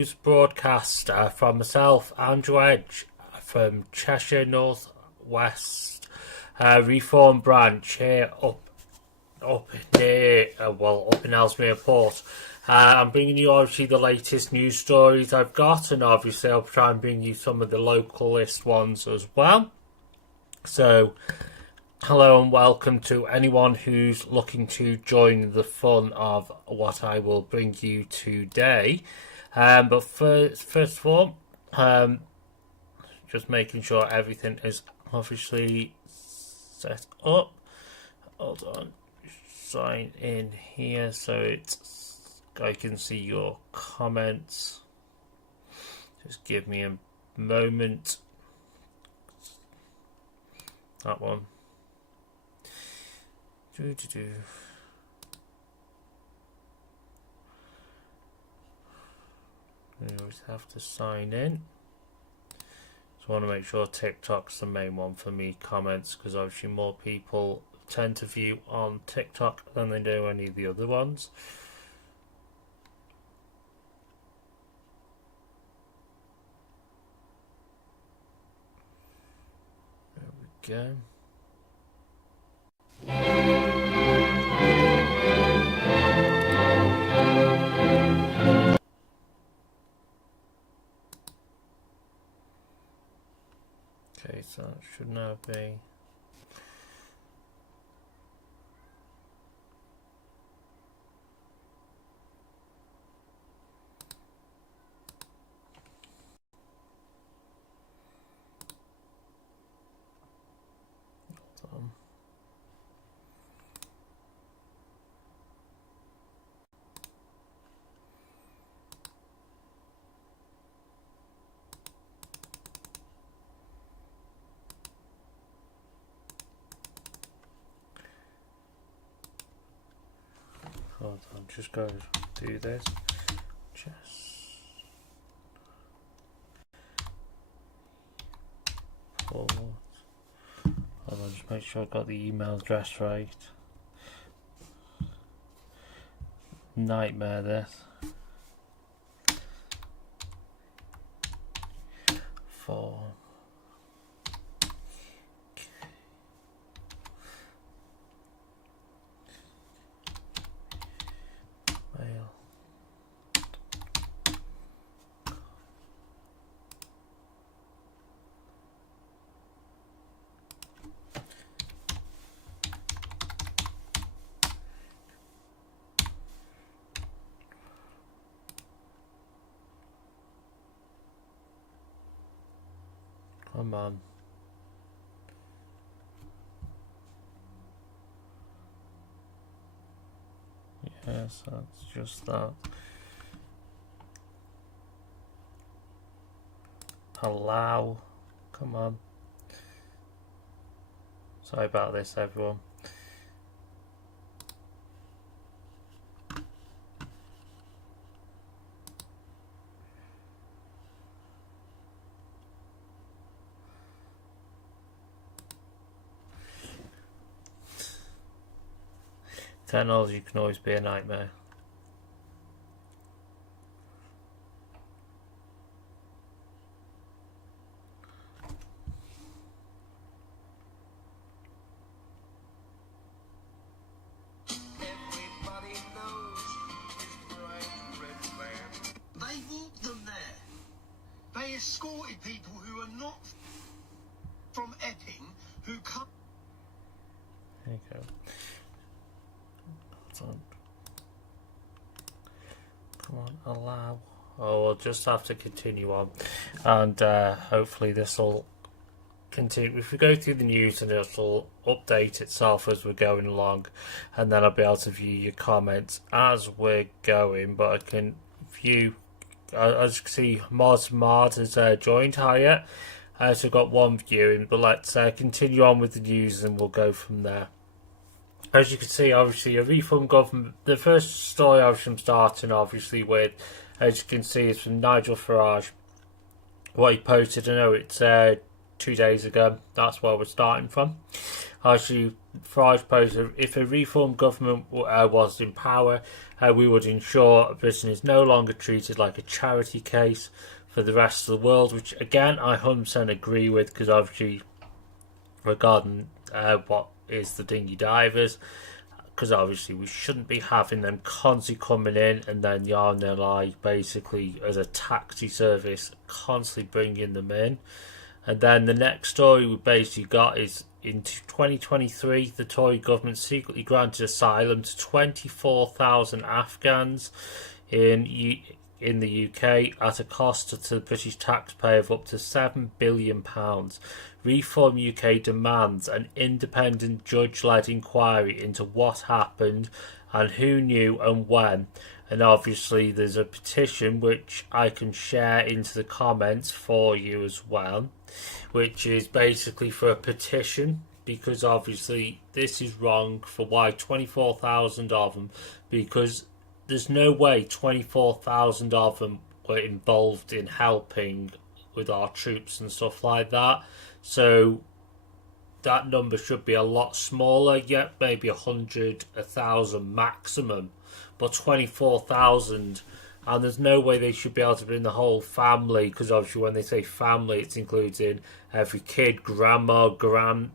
News broadcast from myself, Andrew Edge, from Cheshire North West Reform Branch here up near up in Ellesmere Port. I'm bringing you obviously the latest news stories I've got, and obviously I'll try and bring you some of the localist ones as well. So, hello and welcome to anyone who's looking to join the fun of what I will bring you today. But first of all, just making sure everything is obviously set up. Hold on, sign in here so I can see your comments. Just give me a moment. That one. You always have to sign in. So I want to make sure TikTok's the main one for me, comments, because obviously more people tend to view on TikTok than they do any of the other ones. There we go. Okay, so that should now be hold on, just go do this. Just port. Hold on, just make sure I got the email address right. Nightmare this. For mail. Come on. Yes, that's just that. Allow. Come on. Sorry about this, everyone. Technology can always be a nightmare. Everybody knows his bright red van. They walked them there. They escorted people who are not from Epping, who come. There you go. Come on, allow. Oh, we'll just have to continue on, and hopefully this will continue. If we go through the news, and it'll update itself as we're going along, and then I'll be able to view your comments as we're going. But I can view, as you can see, Mard has joined. Hiya. So we've got one viewing, but let's continue on with the news, and we'll go from there. As you can see, obviously, a reform government. The first story I'm starting, obviously, with, as you can see, is from Nigel Farage. What he posted, I know it's 2 days ago. That's where we're starting from. Actually, Farage posted, if a reform government was in power, we would ensure a prison is no longer treated like a charity case for the rest of the world, which again I 100% agree with, because obviously regarding what is the dinghy divers, because obviously we shouldn't be having them constantly coming in and then Yarnell basically as a taxi service constantly bringing them in. And then the next story we basically got is in 2023 the Tory government secretly granted asylum to 24,000 Afghans in the UK at a cost to the British taxpayer of up to £7 billion. Reform UK demands an independent judge-led inquiry into what happened and who knew and when. And obviously there's a petition which I can share into the comments for you as well, which is basically for a petition, because obviously this is wrong for why 24,000 of them, because there's no way 24,000 of them were involved in helping with our troops and stuff like that. So that number should be a lot smaller, yet maybe 100, 1,000 maximum. But 24,000, and there's no way they should be able to bring the whole family, because obviously when they say family, it's including every kid, grandma, grandpa,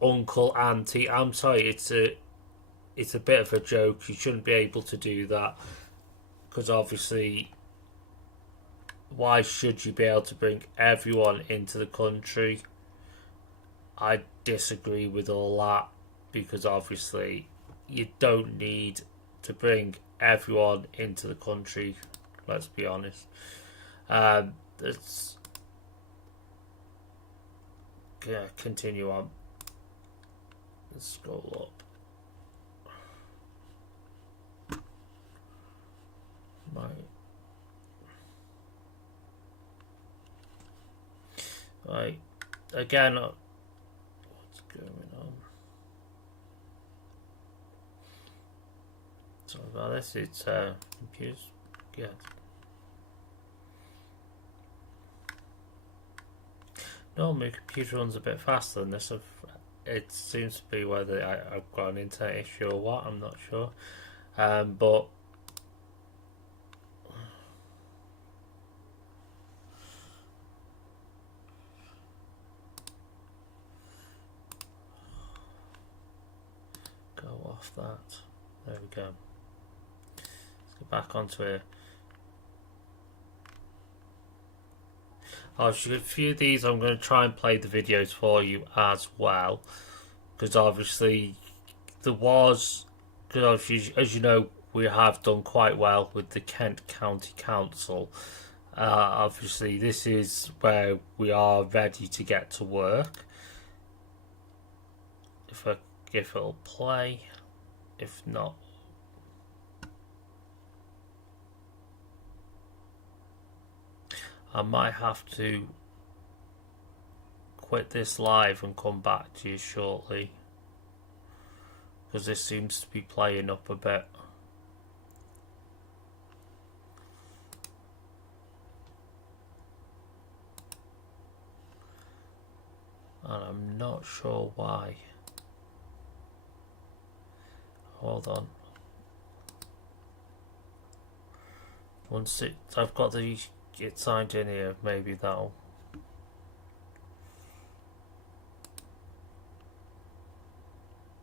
uncle, auntie. I'm sorry, it's a bit of a joke. You shouldn't be able to do that, because obviously why should you be able to bring everyone into the country? I disagree with all that, because obviously you don't need to bring everyone into the country, let's be honest. Let's continue on. Let's scroll up. Right. Again, what's going on? Sorry about this. It's confused. Yeah. Normally, a computer runs a bit faster than this. It seems to be whether I've got an internet issue or what. I'm not sure. But off that. There we go. Let's go back onto it. A few of these I'm going to try and play the videos for you as well, because obviously there was, because obviously, as you know, we have done quite well with the Kent County Council. Obviously this is where we are ready to get to work. If it'll play. If not, I might have to quit this live and come back to you shortly, because this seems to be playing up a bit. And I'm not sure why. Hold on. Once I've got it signed in here, maybe that'll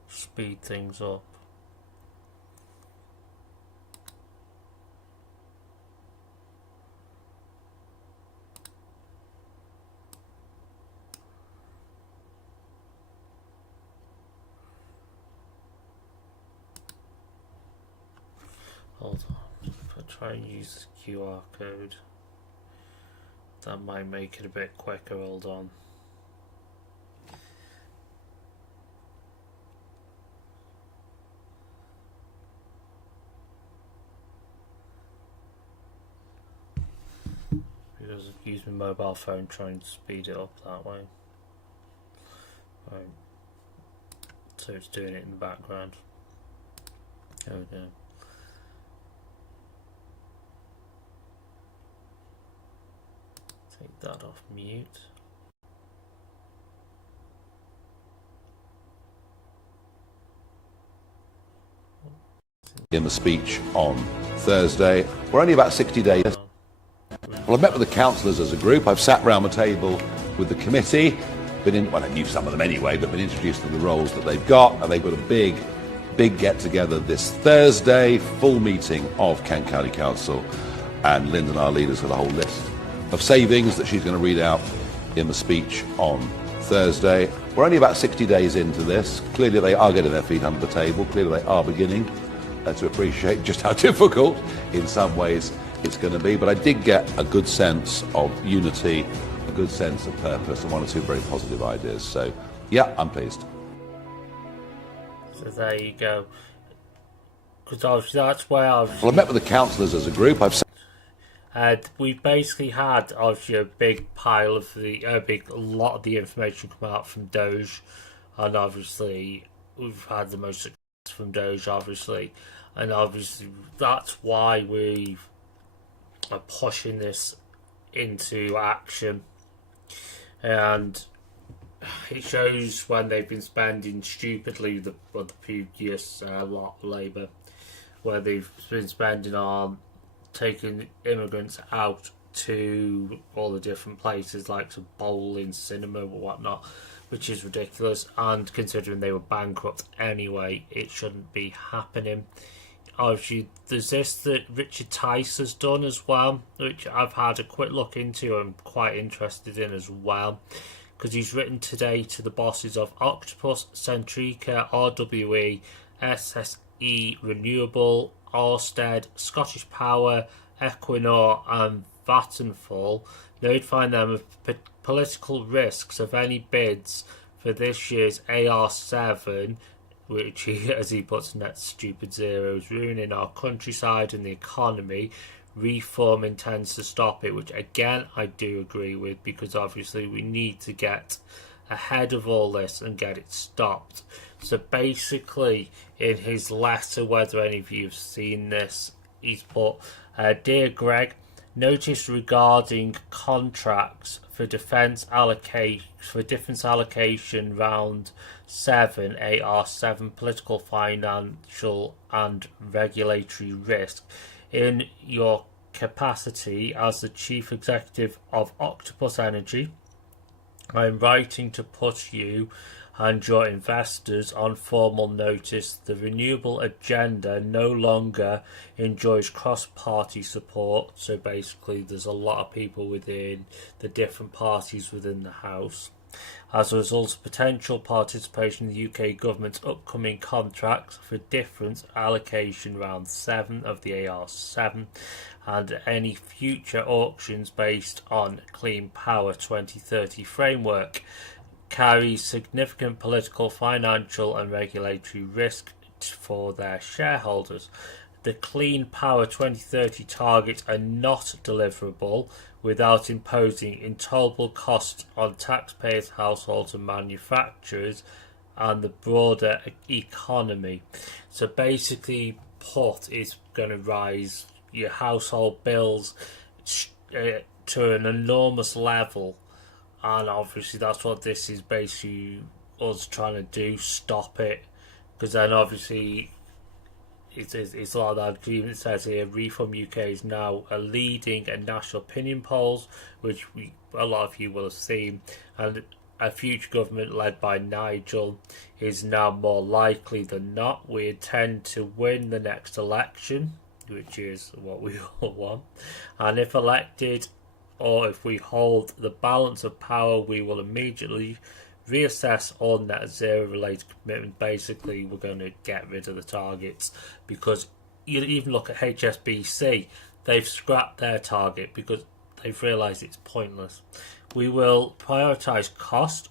speed things up. Hold on, if I try and use the QR code, that might make it a bit quicker. Hold on. Because I've used my mobile phone trying to speed it up that way. Right. So it's doing it in the background. There we go. Take that off mute. In the speech on Thursday, we're only about 60 days. Well, I've met with the councillors as a group. I've sat round the table with the committee. I knew some of them anyway, but been introduced to the roles that they've got, and they've got a big get-together this Thursday, full meeting of Kent County Council, and Lyndon, our leader's got a whole list of savings that she's going to read out in the speech on Thursday. We're only about 60 days into this. Clearly they are getting their feet under the table. Clearly they are beginning to appreciate just how difficult in some ways it's going to be. But I did get a good sense of unity, a good sense of purpose, and one or two very positive ideas. So, yeah, I'm pleased. So there you go. Because obviously that's where Well, I've met with the councillors as a group. we've basically had obviously a big pile of a lot of the information come out from Doge, and obviously we've had the most success from Doge, obviously, and obviously that's why we are pushing this into action, and it shows when they've been spending stupidly the previous lot of Labour, where they've been spending on taking immigrants out to all the different places like to bowling, cinema, or whatnot, which is ridiculous. And considering they were bankrupt anyway, it shouldn't be happening. Obviously, there's this that Richard Tice has done as well, which I've had a quick look into. I'm quite interested in as well, because he's written today to the bosses of Octopus, Centrica, RWE, SSE Renewable, Ørsted, Scottish Power, Equinor and Vattenfall, notifying them of political risks of any bids for this year's AR7, which, as he puts, net stupid zeros, ruining our countryside and the economy. Reform intends to stop it, which again I do agree with, because obviously we need to get ahead of all this and get it stopped. So basically, in his letter, whether any of you have seen this, he's put, Dear Greg, notice regarding contracts for defence allocation round 7 AR7 political, financial and regulatory risk. In your capacity as the chief executive of Octopus Energy, I am writing to put you and your investors on formal notice. The renewable agenda no longer enjoys cross-party support. So basically there's a lot of people within the different parties within the House. As a result of potential participation in the UK government's upcoming contracts for difference allocation round 7 of the AR7 and any future auctions based on Clean Power 2030 framework carries significant political, financial and regulatory risk for their shareholders. The Clean Power 2030 targets are not deliverable without imposing intolerable costs on taxpayers, households and manufacturers and the broader economy. So basically, PUT is going to rise your household bills to an enormous level, and obviously that's what this is basically us trying to do, stop it, because then obviously it's like that agreement says here, Reform UK is now leading in national opinion polls, which a lot of you will have seen, and a future government led by Nigel is now more likely than not. We intend to win the next election, which is what we all want, and if elected, or if we hold the balance of power, we will immediately reassess all net zero related commitments. Basically, we're going to get rid of the targets, because you even look at HSBC, they've scrapped their target because they've realised it's pointless. We will prioritise cost,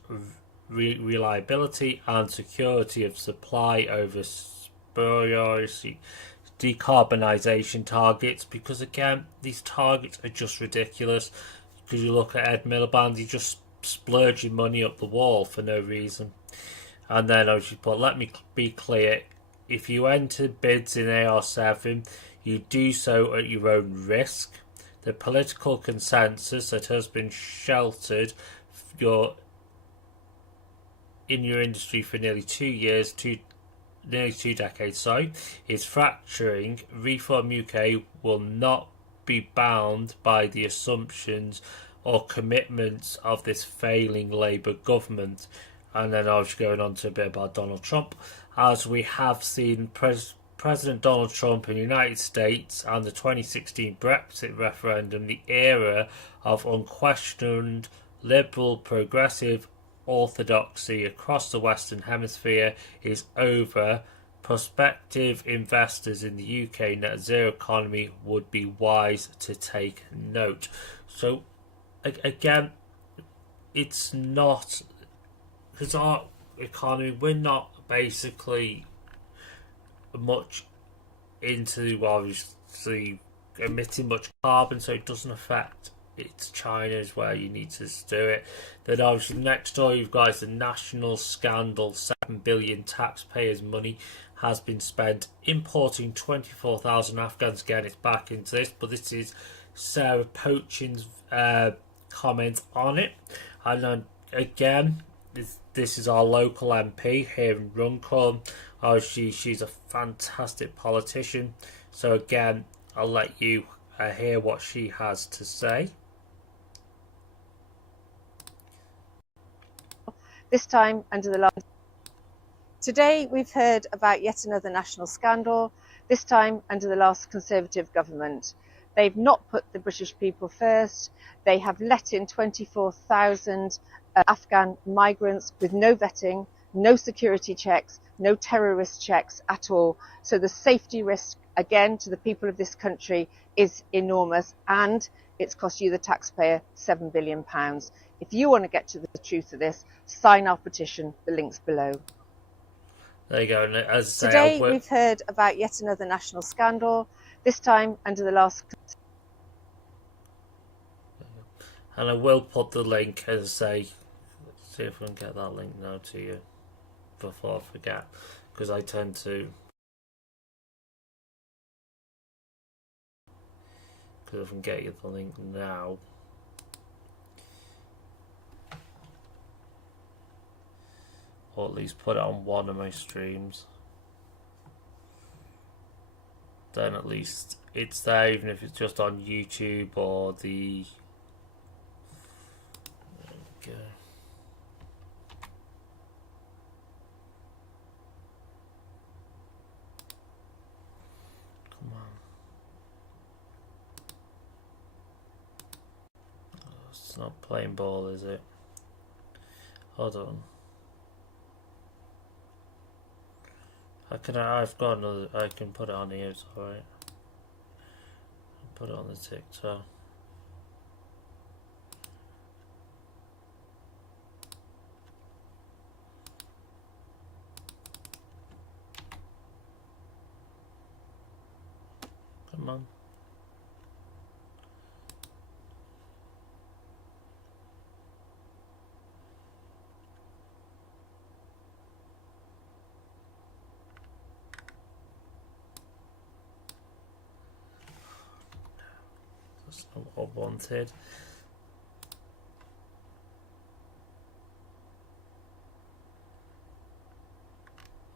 reliability and security of supply over spurious decarbonisation targets, because again these targets are just ridiculous. Because you look at Ed Miliband, he's just splurging money up the wall for no reason. And then I should put, let me be clear, if you enter bids in AR7, you do so at your own risk. the political consensus that has been sheltered in your industry for nearly 2 years, nearly 2 decades, is fracturing. Reform UK will not be bound by the assumptions or commitments of this failing Labour government. And then I was going on to a bit about Donald Trump, as we have seen President Donald Trump in the United States and the 2016 Brexit referendum, the era of unquestioned liberal progressive orthodoxy across the Western Hemisphere is over. Prospective investors in the UK net zero economy would be wise to take note. So again, it's not, because our economy, we're not basically much into obviously emitting much carbon, so it doesn't affect. It's China is where you need to do it. Then obviously next door you've got is the national scandal. 7 billion taxpayers' money has been spent importing 24,000 Afghans. Again, it's back into this, but this is Sarah Pochin's comment on it. And then again, this is our local MP here in Runcorn. She's a fantastic politician. So again, I'll let you hear what she has to say. This time under the last. Today we've heard about yet another national scandal, this time under the last Conservative government. They've not put the British people first. They have let in 24,000 Afghan migrants with no vetting, no security checks, no terrorist checks at all. So the safety risk, again, to the people of this country is enormous, and it's cost you, the taxpayer, £7 billion. If you want to get to the truth of this, sign our petition. The link's below. There you go. And as I say, today we've heard about yet another national scandal, this time under the last. And I will put the link, as I say, see if we can get that link now to you before I forget, because I tend to. Because if I can get you the link now. Or at least put it on one of my streams. Then at least it's there, even if it's just on YouTube or the. There we go. Come on. Oh, it's not playing ball, is it? Hold on. I've got another. I can put it on here. It's alright. Put it on the TikTok. Come on. That's not what I wanted.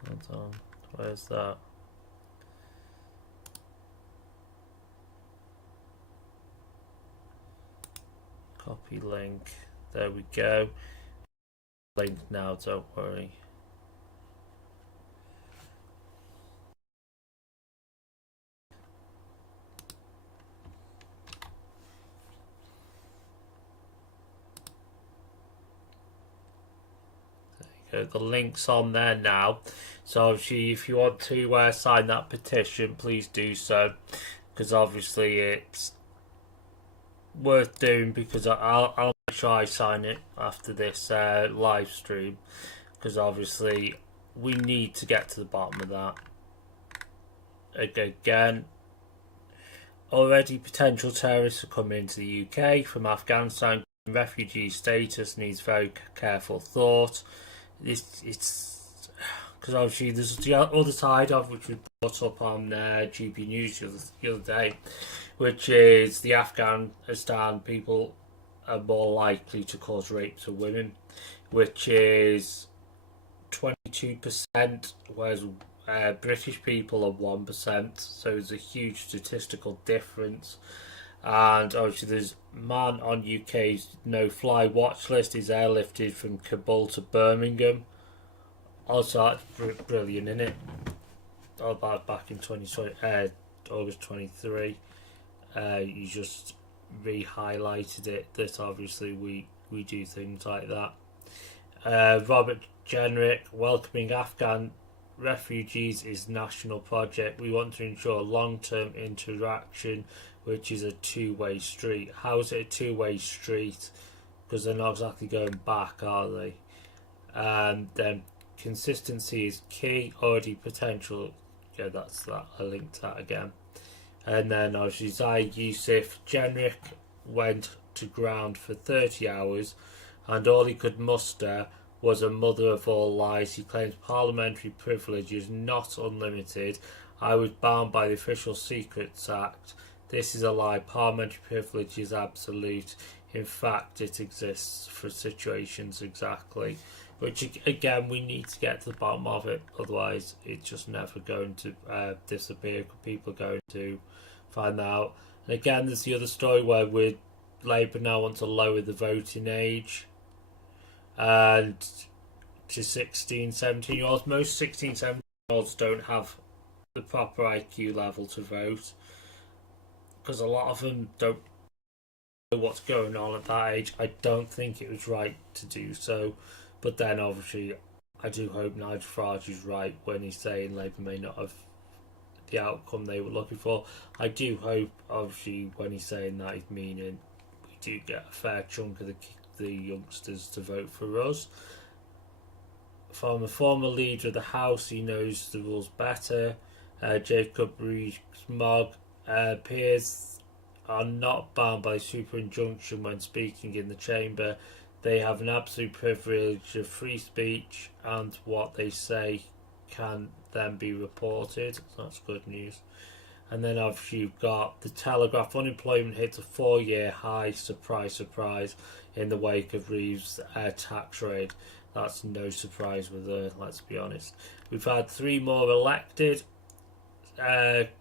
Hold on. Where's that? Copy link. There we go. Link now, don't worry. There you go. The link's on there now. So obviously if you want to sign that petition, please do so. Because obviously it's worth doing, because I'll make sure I sign it after this live stream, because obviously we need to get to the bottom of that. Again, already potential terrorists are coming into the UK from Afghanistan. Refugee status needs very careful thought. It's because obviously there's the other side of which we brought up on GB News the other day, which is the Afghanistan people are more likely to cause rape to women, which is 22%, whereas British people are 1%, so there's a huge statistical difference. And obviously there's man on UK's no-fly watch list is airlifted from Kabul to Birmingham. Also, that's brilliant, isn't it? All about back in 2020, August 23. You just re-highlighted it, that obviously we do things like that. Robert Jenrick, welcoming Afghan refugees is national project. We want to ensure long-term interaction, which is a two-way street. How is it a two-way street? Because they're not exactly going back, are they? And then consistency is key. Already potential. Yeah, that's that. I linked that again. And then obviously Zai Yusuf Jenrick went to ground for 30 hours, and all he could muster was a mother of all lies. He claims parliamentary privilege is not unlimited. I was bound by the Official Secrets Act. This is a lie. Parliamentary privilege is absolute. In fact, it exists for situations exactly. Which, again, we need to get to the bottom of it. Otherwise, it's just never going to disappear. People are going to find out. And again, there's the other story where Labour now want to lower the voting age and to 16, 17-year-olds. Most 16, 17-year-olds don't have the proper IQ level to vote, because a lot of them don't know what's going on at that age. I don't think it was right to do so, but then obviously I do hope Nigel Farage is right when he's saying Labour may not have the outcome they were looking for. I do hope, obviously, when he's saying that, he's meaning we do get a fair chunk of the youngsters to vote for us. From a former leader of the House, he knows the rules better. Jacob Rees-Mogg, peers are not bound by super injunction when speaking in the chamber. They have an absolute privilege of free speech, and what they say can then be reported. So that's good news. And then obviously you've got the Telegraph. Unemployment hits a 4-year high, surprise, surprise, in the wake of Reeves' tax raid. That's no surprise with her, let's be honest. We've had 3 more elected.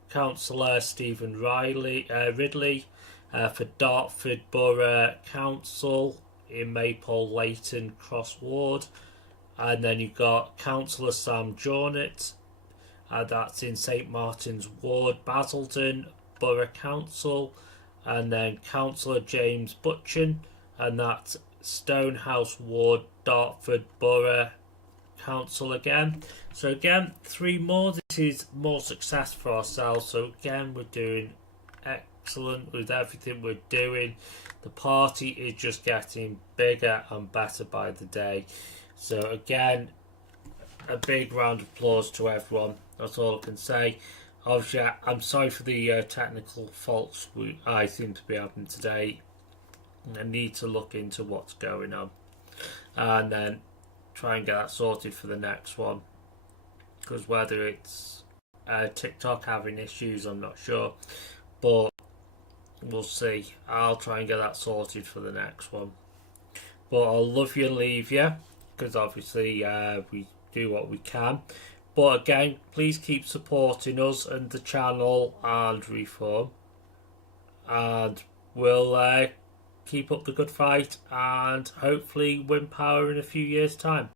Councillor Stephen Ridley for Dartford Borough Council in Maypole Leighton Cross Ward. And then you've got Councillor Sam Jornet, that's in St Martin's Ward, Basildon Borough Council. And then Councillor James Butchin, and that's Stonehouse Ward, Dartford Borough Council again. So again, 3 more. This is more success for ourselves. So again, we're doing excellent with everything we're doing. The party is just getting bigger and better by the day. So again, a big round of applause to everyone. That's all I can say. Obviously, I'm sorry for the technical faults I seem to be having today. I need to look into what's going on and then try and get that sorted for the next one, because whether it's TikTok having issues, I'm not sure, but we'll see. I'll try and get that sorted for the next one. But I'll love you and leave you, because obviously we do what we can. But again, please keep supporting us and the channel and Reform, and we'll keep up the good fight and hopefully win power in a few years' time.